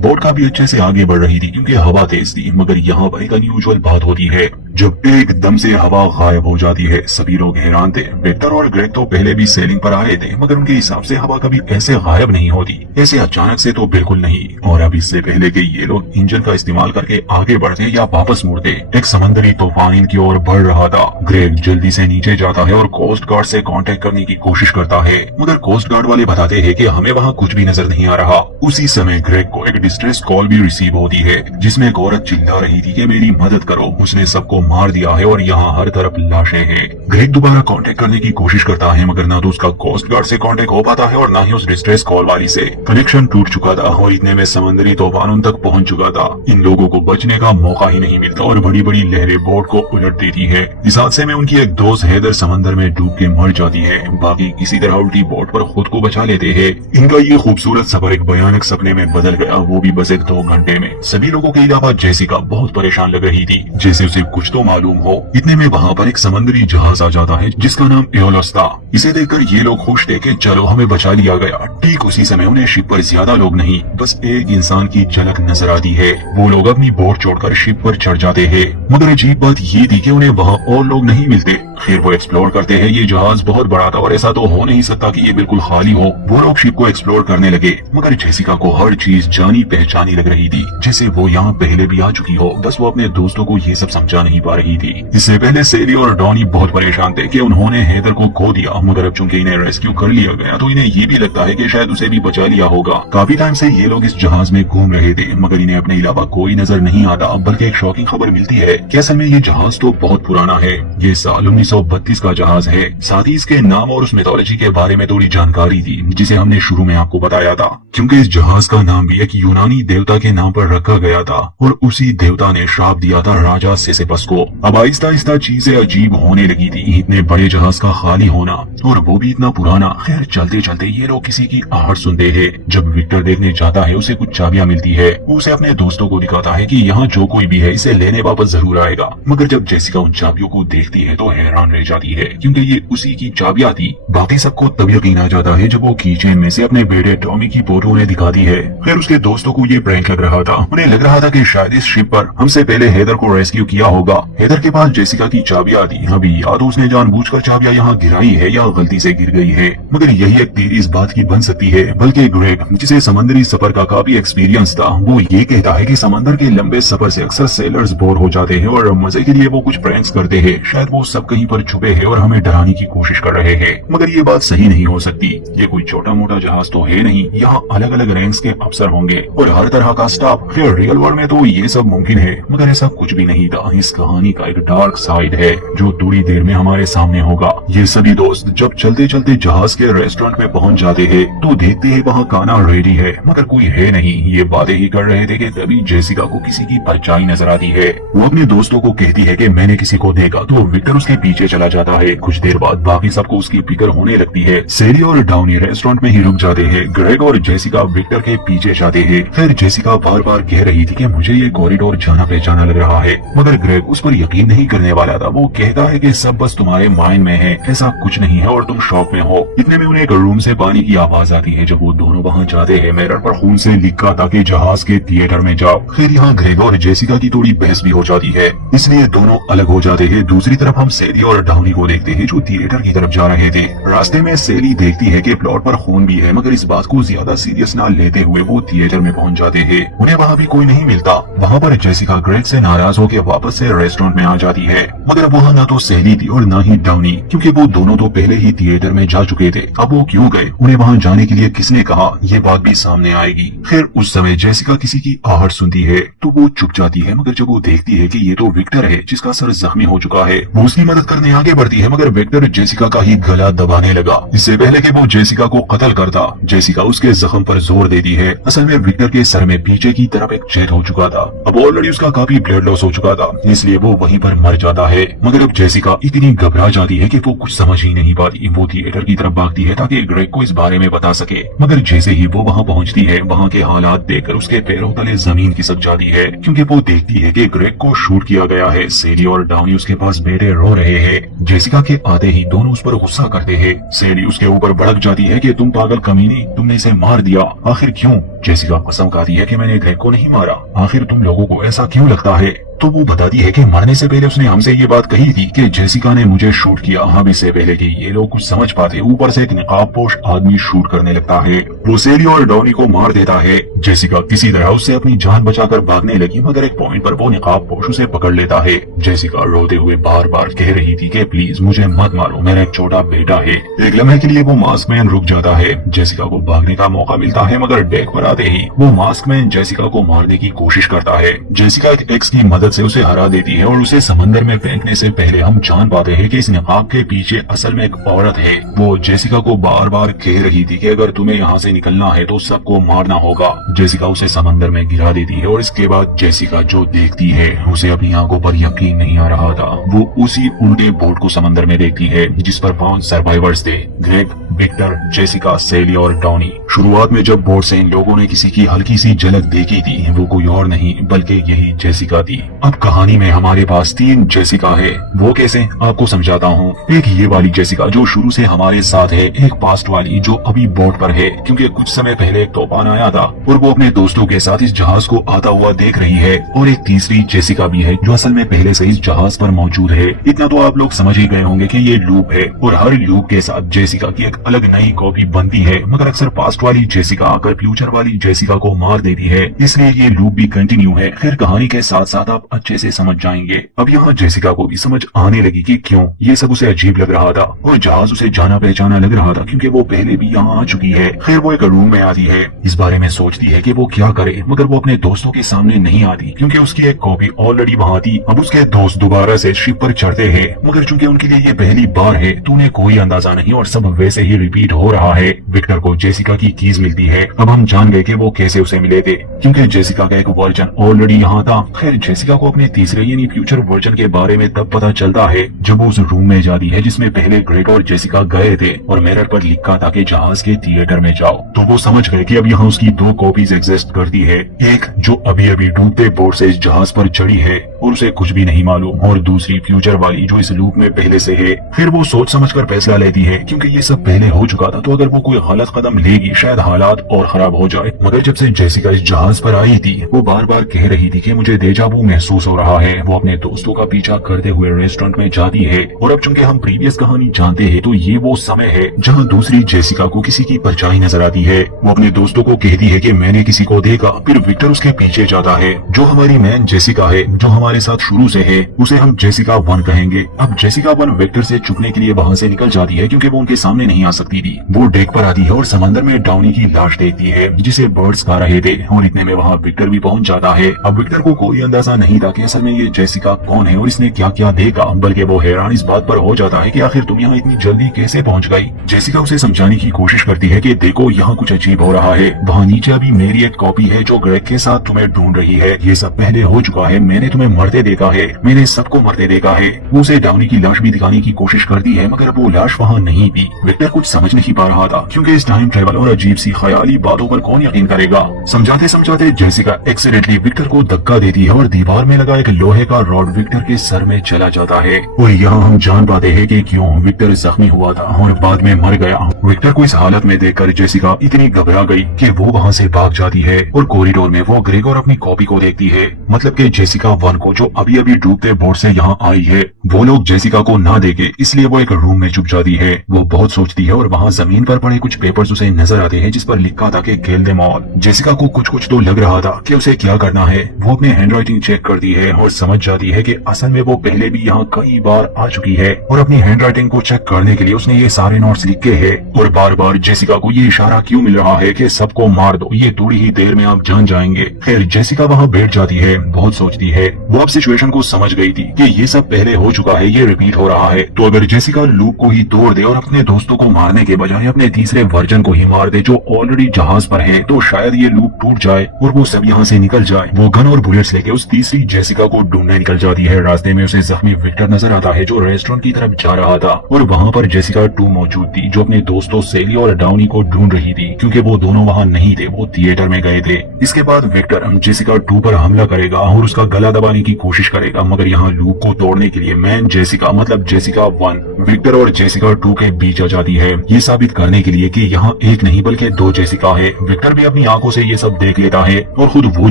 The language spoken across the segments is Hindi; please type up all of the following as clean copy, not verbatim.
बोट काफी अच्छे से आगे बढ़ रही थी क्योंकि हवा तेज थी, मगर यहाँ पर एक अनयूजुअल बात होती है जब एकदम से हवा गायब हो जाती है। सभी लोग हैरान थे। विक्टर और ग्रेग तो पहले भी सेलिंग पर आए थे, मगर उनके हिसाब से हवा कभी ऐसे गायब नहीं होती, ऐसे अचानक से तो बिल्कुल नहीं। और अब इससे पहले कि ये लोग इंजन का इस्तेमाल करके आगे बढ़ते या वापस मुड़ते, एक समंदरी तूफान इनकी ओर बढ़ रहा था। ग्रेग जल्दी से नीचे जाता है और कोस्ट गार्ड से कांटेक्ट करने की कोशिश करता है, मगर कोस्ट गार्ड वाले बताते हैं कि हमें वहाँ कुछ भी नजर नहीं आ रहा। उसी समय ग्रेग को एक डिस्ट्रेस कॉल भी रिसीव होती है, जिसमें एक औरत चिल्ला रही थी कि मेरी मदद करो, उसने सबको मार दिया है और यहाँ हर तरफ लाशें हैं। ग्रेग दोबारा कांटेक्ट करने की कोशिश करता है, मगर ना तो उसका कोस्ट गार्ड से कांटेक्ट हो पाता है और ना ही उस डिस्ट्रेस कॉल वाली से। कनेक्शन टूट चुका था और इतने में समंदरी तूफान उन तक पहुंच चुका था। इन लोगों को बचने का मौका ही नहीं मिलता और बड़ी बड़ी लहरें बोट को उलट देती है। इस हादसे में उनकी एक दोस्त हैदर समंदर में डूब के मर जाती है, बाकी किसी तरह उल्टी बोट पर खुद को बचा लेते हैं। इनका ये खूबसूरत सफर एक भयानक सपने में बदल गया, वो भी बस एक 2 घंटे में। सभी लोगों के अलावा जेसिका बहुत परेशान लग रही थी, जैसे उसे कुछ तो मालूम हो। इतने में वहाँ पर एक समंदरी जहाज आ जाता है जिसका नाम एओलस था। इसे देखकर ये लोग खुश थे कि चलो हमें बचा लिया गया। ठीक उसी समय उन्हें शिप पर ज्यादा लोग नहीं, बस एक इंसान की झलक नजर आती है। वो लोग अपनी बोट छोड़कर शिप पर चढ़ जाते हैं, मगर अजीब बात ये थी कि उन्हें वहाँ और लोग नहीं मिलते। फिर वो एक्सप्लोर करते हैं। ये जहाज बहुत बड़ा था और ऐसा तो हो नहीं सकता कि ये बिल्कुल खाली हो। वो लोग शिप को एक्सप्लोर करने लगे, मगर जेसिका को हर चीज जानी पहचानी लग रही थी, जैसे वो यहाँ पहले भी आ चुकी हो। बस वो अपने दोस्तों को ये सब समझा नहीं पा रही थी। इससे पहले सेली और डॉनी बहुत परेशान थे कि उन्होंने हैदर को खो दिया, मगर अब चूंकि इन्हें रेस्क्यू कर लिया गया तो इन्हें ये भी लगता है कि शायद उसे भी बचा लिया होगा। काफी टाइम से ये लोग इस जहाज में घूम रहे थे, मगर इन्हें अपने अलावा कोई नजर नहीं आता। बल्कि एक शॉकिंग खबर मिलती है कि असल में ये जहाज तो बहुत पुराना है। ये साल 1932 का जहाज है। साथ ही इसके नाम और उस मिथोलॉजी के बारे में थोड़ी जानकारी थी, जिसे हमने शुरू में आपको बताया था। क्योंकि इस जहाज का नाम भी एक यूनानी देवता के नाम पर रखा गया था और उसी देवता ने श्राप दिया था राजा सिसिपस को। अब आहिस्ता आहिस्ता चीजें अजीब होने लगी थी। इतने बड़े जहाज का खाली होना और वो भी इतना पुराना। खैर चलते चलते ये लोग किसी की आहट सुनते हैं। जब विक्टर देखने जाता है उसे कुछ चाबियां मिलती है। वो उसे अपने दोस्तों को दिखाता है कि यहाँ जो कोई भी है इसे लेने वापस जरूर आएगा। मगर जब जेसिका उन चाबियों को देखती है तो हैरान रह जाती है, क्योंकि ये उसी की चाबियां थी। बाकी सबको तब यकीन आ जाता है जब वो कीचेन में से अपने बेटे टॉमी की फोटो उन्हें दिखाती है। फिर उसके दोस्तों को ये प्रैंक लग रहा था। उन्हें लग रहा था कि शायद इस शिप पर हमसे पहले हैदर को रेस्क्यू किया होगा। हैदर के पास जेसिका की चाबियां थी। अभी या तो उसने जानबूझकर चाबियां यहाँ गिराई है या गलती से गिर गई है, मगर यही एक थ्योरी इस बात की बन सकती है। बल्कि ग्रेग, जिसे समंदरी सफर का काफी एक्सपीरियंस था, वो ये कहता है कि समंदर के लंबे सफर से अक्सर सेलर्स बोर हो जाते हैं और मजे के लिए वो कुछ प्रैंक्स करते हैं। शायद वो सब कहीं पर छुपे हैं और हमें डराने की कोशिश कर रहे हैं, मगर ये बात सही नहीं हो सकती। ये कोई छोटा मोटा जहाज तो है नहीं। यहाँ अलग अलग रैंक्स के अफसर होंगे और हर तरह का स्टाफ। फिर रियल वर्ल्ड में तो ये सब मुमकिन है, मगर ऐसा कुछ भी नहीं था। इस कहानी का एक डार्क साइड है जो थोड़ी देर में हमारे सामने होगा। ये सभी दोस्त जब चलते चलते जहाज के रेस्टोरेंट में पहुंच जाते हैं तो देखते हैं वहाँ खाना रेडी है, मगर कोई है नहीं। ये बातें ही कर रहे थे कि तभी जेसिका को किसी की परछाई नजर आती है। वो अपने दोस्तों को कहती है कि मैंने किसी को देखा, तो विक्टर उसके पीछे चला जाता है। कुछ देर बाद बाकी सबको उसकी फिक्र होने लगती है। सेली और डाउनी रेस्टोरेंट में ही रुक जाते हैं। ग्रेग और जेसिका विक्टर के पीछे जाते हैं। फिर जेसिका बार बार कह रही थी कि मुझे ये कॉरिडोर जाना पहचाना लग रहा है, मगर ग्रेग उस पर यकीन नहीं करने वाला था। वो कहता है कि सब बस तुम्हारे माइंड में है, ऐसा कुछ नहीं है और तुम शॉक में हो। इतने में उन्हें एक रूम से पानी की आवाज आती है। जब वो दोनों वहाँ जाते हैं, मिरर पर खून से लिखा था कि जहाज के थिएटर में जाओ। फिर यहाँ ग्रेग और जेसिका की थोड़ी बहस भी हो जाती है, इसलिए दोनों अलग हो जाते हैं। दूसरी तरफ हम सेली और डाउनी को देखते हैं जो थिएटर की तरफ जा रहे थे। रास्ते में सेली देखती है कि प्लॉट पर खून भी है, मगर इस बात को ज्यादा सीरियस ना लेते हुए वो थिएटर में पहुंच जाते हैं। उन्हें वहाँ भी कोई नहीं मिलता। वहाँ पर जेसिका ग्रेग से नाराज होकर वापस से रेस्टोरेंट में आ जाती है, मगर अब वहाँ ना तो सेली थी और ना ही डाउनी, क्योंकि वो दोनों तो पहले ही थिएटर में जा चुके थे। अब वो क्यों गए, उन्हें वहाँ जाने के लिए किसने कहा, ये बात भी सामने आएगी। फिर उस समय जेसिका किसी की आहट सुनती है तो वो चुप जाती है, मगर जब वो देखती है कि ये तो विक्टर है जिसका सर जख्मी हो चुका है, वो उसकी मदद करने आगे बढ़ती है, मगर विक्टर जेसिका का ही गला दबाने लगा। इससे पहले कि वो जेसिका को कत्ल करता, जेसिका उसके जख्म पर जोर देती है। असल में विक्टर के सर में पीछे की तरफ एक छेद हो चुका था। अब ऑलरेडी उसका काफी ब्लड लॉस हो चुका था, इसलिए वो वहीं पर मर जाता है। मगर अब जेसिका इतनी घबरा जाती है कि वो कुछ समझ ही नहीं पाती। वो थिएटर की तरफ भागती है ताकि ग्रेग को इस बारे में बता सके, मगर जैसे ही वो वहाँ पहुँचती है, वहाँ के हालात देखकर उसके पैरों तले जमीन खिसक जाती है, क्योंकि वो देखती है कि ग्रेग को शूट किया गया है। सेली और डाउनी उसके पास बैठे रो रहे हैं। जेसिका के आते ही दोनों उस पर गुस्सा करते हैं। सेली उसके ऊपर भड़क जाती है कि तुम पागल कमीनी, तुमने इसे मार दिया, आखिर क्यों? जेसिका कसम खाती है कि मैंने ग्रेग को नहीं मारा, आखिर तुम लोगों को ऐसा क्यों लगता है? तो वो बताती है कि मरने से पहले उसने हमसे ये बात कही थी कि जेसिका ने मुझे शूट किया, हम इससे पहले कि ये लोग कुछ समझ पाते। ऊपर से एक निकाबपोश आदमी शूट करने लगता है। वो सेली और डाउनी को मार देता है। जेसिका किसी तरह उससे अपनी जान बचाकर भागने लगी, मगर एक पॉइंट पर वो निकाबपोश उसे पकड़ लेता है। जेसिका रोते हुए बार बार कह रही थी कि प्लीज मुझे मत मारो, मेरा एक छोटा बेटा है। एक लम्हे के लिए वो मास्क मैन रुक जाता है। जेसिका को भागने का मौका मिलता है, मगर डेक पर आते ही वो मास्क मैन जेसिका को मारने की कोशिश करता है। जेसिका एक एक्स की मदद से उसे हरा देती है और उसे समंदर में फेंकने से पहले हम जान पाते हैं कि इस निकाब के पीछे असल में एक औरत है। वो जेसिका को बार बार कह रही थी कि अगर तुम्हें यहाँ से निकलना है तो सबको मारना होगा। जेसिका उसे समंदर में गिरा देती है और इसके बाद जेसिका जो देखती है उसे अपनी आंखों पर यकीन नहीं आ रहा था। वो उसी उल्टे बोट को समंदर में देखती है जिस पर 5 सर्वाइवर्स थे, ग्रेग, विक्टर, जेसिका, सेली और डॉनी। शुरुआत में जब बोट से इन लोगों ने किसी की हल्की सी झलक देखी थी, वो कोई और नहीं बल्कि यही जेसिका थी। अब कहानी में हमारे पास 3 जेसिका है। वो कैसे, आपको समझाता हूँ। एक ये वाली जेसिका जो शुरू से हमारे साथ है, एक पास्ट वाली जो अभी बोट पर है, क्योंकि कुछ समय पहले एक तूफान आया था और वो अपने दोस्तों के साथ इस जहाज को आता हुआ देख रही है। और एक तीसरी जेसिका भी है जो असल में पहले से इस जहाज पर मौजूद है। इतना तो आप लोग समझ ही गए होंगे कि ये लूप है और हर लूप के साथ जेसिका की एक अलग नई कॉपी बनती है, मगर अक्सर पास्ट वाली जेसिका आकर फ्यूचर वाली जेसिका को मार देती है, इसलिए ये लूप भी कंटिन्यू है। खैर कहानी के साथ साथ आप अच्छे से समझ जाएंगे। अब यहाँ जेसिका को भी समझ आने लगी कि क्यों ये सब उसे अजीब लग रहा था और जहाज उसे जाना पहचाना लग रहा था, क्योंकि वो पहले भी यहाँ आ चुकी है। खैर वो एक रूम में आती है, इस बारे में सोचती है कि वो क्या करे, मगर वो अपने दोस्तों के सामने नहीं आती क्योंकि उसकी एक कॉपी ऑलरेडी वहाँ थी। अब उसके दोस्त दोबारा से शिप पर चढ़ते हैं, मगर चूंकि उनके लिए ये पहली बार है तो उन्हें कोई अंदाजा नहीं और सब वैसे ही रिपीट हो रहा है। विक्टर को जेसिका की कीज मिलती है। अब हम जान गए कि वो कैसे उसे मिले थे, क्योंकि जेसिका का एक वर्जन ऑलरेडी यहाँ था। खैर जेसिका को अपने तीसरे यानी फ्यूचर वर्जन के बारे में तब पता चलता है जब वो उस रूम में जाती है जिसमें पहले ग्रेग और जेसिका गए थे और मिरर पर लिखा था कि जहाज के थिएटर में जाओ। तो वो समझ गए कि अब यहाँ उसकी 2 कॉपीज एग्जिस्ट करती है, एक जो अभी अभी डूबते बोट से इस जहाज पर चढ़ी है और उसे कुछ भी नहीं मालूम, और दूसरी फ्यूचर वाली जो इस लूप में पहले से है। फिर वो सोच समझ कर फैसला लेती है, क्योंकि ये सब पहले हो चुका था तो अगर वो कोई गलत कदम लेगी शायद हालात और खराब हो जाए। मगर जब से जेसिका इस जहाज पर आई थी वो बार बार कह रही थी कि मुझे डेजा वू महसूस हो रहा है। वो अपने दोस्तों का पीछा करते हुए रेस्टोरेंट में जाती है और अब चूंकि हम प्रीवियस कहानी जानते हैं तो ये वो समय है जहाँ दूसरी जेसिका को किसी की परछाई नजर आती है। वो अपने दोस्तों को कहती है कि मैंने किसी को देखा। फिर विक्टर उसके पीछे जाता है। जो हमारी मैन जेसिका है जो हमारे साथ शुरू से है उसे हम जेसिका 1 कहेंगे। अब जेसिका 1 विक्टर से छुपने के लिए वहाँ से निकल जाती है क्योंकि वो उनके सामने नहीं आ सकती थी। वो डेक पर आती है और समंदर में डाउनी की लाश देखती है जिसे बर्ड्स खा रहे थे, और इतने में वहाँ विक्टर भी पहुँच जाता है। अब विक्टर को कोई अंदाजा नहीं था कि असल में ये जेसिका कौन है और इसने क्या क्या देखा, बल्कि वो हैरान इस बात पर हो जाता है कि आखिर तुम यहाँ इतनी जल्दी कैसे पहुँच गई। जेसिका उसे समझाने की कोशिश करती है कि देखो यहाँ कुछ अजीब हो रहा है, वहाँ नीचे अभी मेरी एक कॉपी है जो ग्रेग के साथ तुम्हें ढूंढ रही है। ये सब पहले हो चुका है, मैंने तुम्हें मरते देखा है, मैंने सबको मरते देखा है। वो उसे डाउनी की लाश भी दिखाने की कोशिश करती है, मगर वो लाश वहाँ नहीं थी। विक्टर कुछ समझ नहीं पा रहा था क्योंकि इस टाइम ट्रेवल और अजीब सी ख्याली बातों पर कौन यकीन करेगा। समझाते समझाते जेसिका एक्सीडेंटली विक्टर को धक्का देती है और दीवार में लगा एक लोहे का रॉड विक्टर के सर में चला जाता है। और यहाँ हम जान पाते हैं कि क्यों विक्टर जख्मी हुआ था और बाद में मर गया। विक्टर को इस हालत में देखकर जेसिका इतनी घबरा गई कि वो वहाँ से भाग जाती है और कॉरिडोर में वो ग्रेग और अपनी कॉपी को देखती है, मतलब कि जेसिका 1 को जो अभी अभी डूबते बोट से यहाँ आई है। वो लोग जेसिका को ना देखे इसलिए वो एक रूम में छुप जाती है। वो बहुत सोचती है और वहाँ जमीन पर पड़े कुछ पेपर्स उसे नजर आते हैं जिस पर लिखा था कि खेल दे मॉल। जेसिका को कुछ तो लग रहा था कि उसे क्या करना है। वो अपने हैंडराइटिंग चेक करती है और समझ जाती है कि असल में वो पहले भी यहाँ कई बार आ चुकी है और अपनी हैंडराइटिंग को चेक करने के लिए उसने ये सारे नोट्स लिखे हैं। और बार बार जेसिका को ये इशारा क्यों मिल रहा है कि सबको मार दो, ये थोड़ी ही देर में आप जान जाएंगे। खैर जेसिका वहाँ बैठ जाती है, बहुत सोचती है। वो अब सिचुएशन को समझ गई थी कि ये सब पहले हो चुका है, ये रिपीट हो रहा है। तो अगर जेसिका लूप को ही तोड़ दे और अपने दोस्तों को मारने के बजाय अपने तीसरे वर्जन को ही मार दे जो ऑलरेडी जहाज पर है, तो शायद ये लूप टूट जाए और वो सब यहाँ से निकल जाए। वो गन और बुलेट्स लेके उस तीसरी जेसिका को ढूंढने निकल जाती है। रास्ते में उसे जख्मी विक्टर नजर आता है जो रेस्टोरेंट की तरफ जा रहा था और वहाँ पर जेसिका 2 मौजूद थी जो अपने दोस्तों सेली और डाउनी को ढूंढ रही थी, क्योंकि वो दोनों वहाँ नहीं थे, वो थिएटर में गए थे। इसके बाद विक्टर जेसिका 2 पर हमला करेगा और उसका गला दबाने की कोशिश करेगा, मगर यहाँ लूप को तोड़ने के लिए मैन जेसिका मतलब जेसिका 1 विक्टर और जेसिका 2 के बीच आ जाती है, ये साबित करने के लिए कि यहाँ एक नहीं बल्कि 2 जेसिका है। विक्टर भी अपनी आंखों से ये सब देख लेता है और खुद वो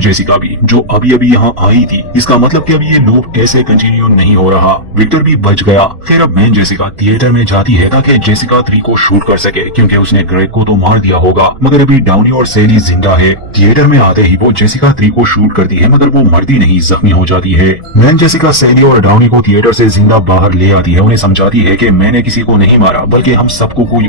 जेसिका भी जो अभी अभी यहाँ आई थी। इसका मतलब कि अब ये लूप ऐसे कंटिन्यू नहीं हो रहा। विक्टर भी बच गया। फिर अब मैन जेसिका थिएटर में जाती है ताकि जेसिका 3 को शूट कर सके, क्योंकि उसने ग्रेग को तो मार दिया होगा, मगर अभी डाउनी और सेली जिंदा है। थिएटर में आते ही वो जेसिका 3 को शूट करती है, मगर वो मरती नहीं, जख्मी हो जाती है। मैन जेसिका सेली और डाउनी को थिएटर से जिंदा बाहर ले आती है, उन्हें समझाती है कि मैंने किसी को नहीं मारा बल्कि हम सबको कोई